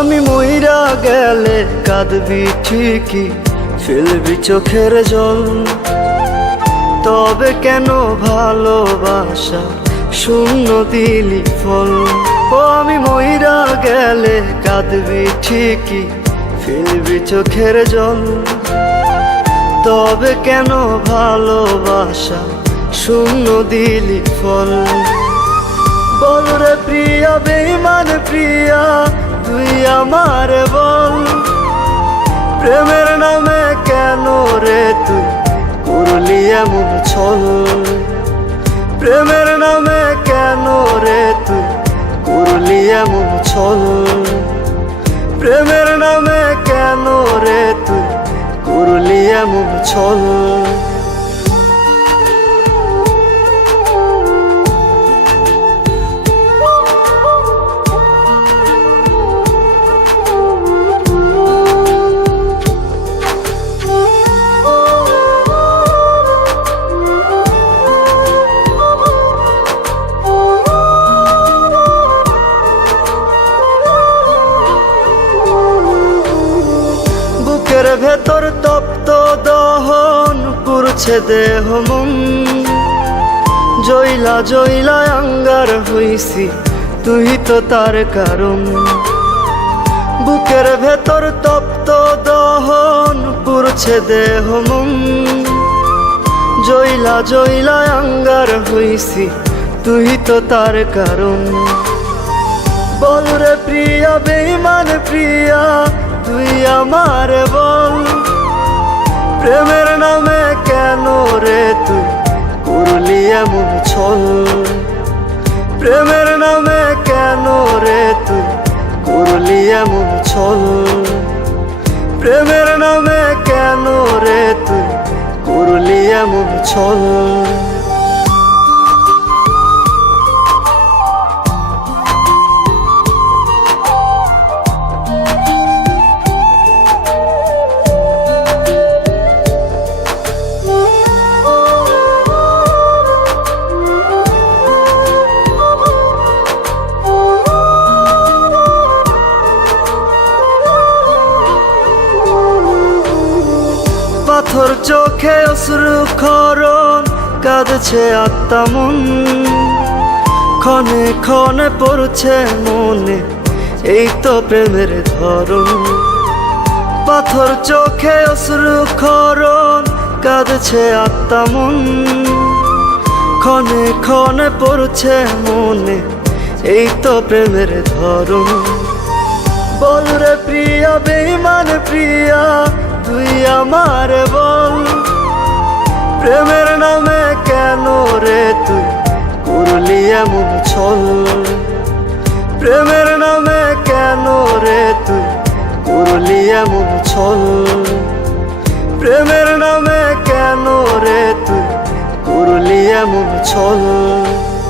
আমি মইরা গেলে কাঁদবি ঠিকই, ফেলবি চোখের জল। তবে কেন ভালোবাসা শূন্য দিলি ফল? ও আমি মইরা গেলে কাঁদবি ঠিকই, ফেলবি চোখের জল। তবে কেন ভালোবাসা শূন্য দিলি ফল? বল রে প্রিয়া, বেঈমান প্রিয়া, তুই আমার বল। প্রেমের নামে কেন রে তুই করলি এমন ছল? প্রেমের নামে কেন রে তুই করলি এমন ছল? প্রেমের নামে কেন রে তুই করলি এমন ছল? বুকের ভেতর তপ্ত দহন পুরছে দেহ মন। জইলা জইলা আঙ্গার হইছি, তুই তো তার কারণ। বুকের ভেতর তপ্ত দহন পুরছে দেহ মন। জইলা জইলা আঙ্গার হইছি, তুই তো তার কারণ। বল রে প্রিয়া, বেঈমান প্রিয়া, তুই আমার বল। প্রেমের নামে কেন রে তুই করলি এমন ছল? প্রেমের নামে কেন রে তুই করলি এমন ছল? প্রেমের নামে কেন রে তুই করলি এমন ছল? পাথর চোখে অশ্রু খরণ, কাঁদছে আত্মা মন। ক্ষণে ক্ষণে পড়ছে মনে, এই তো প্রেমের ধরন। পাথর চোখে অশ্রু খরণ, কাঁদছে আত্মা মন। ক্ষণে ক্ষণে পড়ছে মনে, এই তো প্রেমের ধরন। বল রে প্রিয়া, বেঈমান প্রিয়া, তুই আমার বল। প্রেমের নামে কেন রে তুই করলি এমন ছল? প্রেমের নামে কেন রে তুই করলি এমন ছল? প্রেমের নামে কেন রে তুই করলি এমন ছল?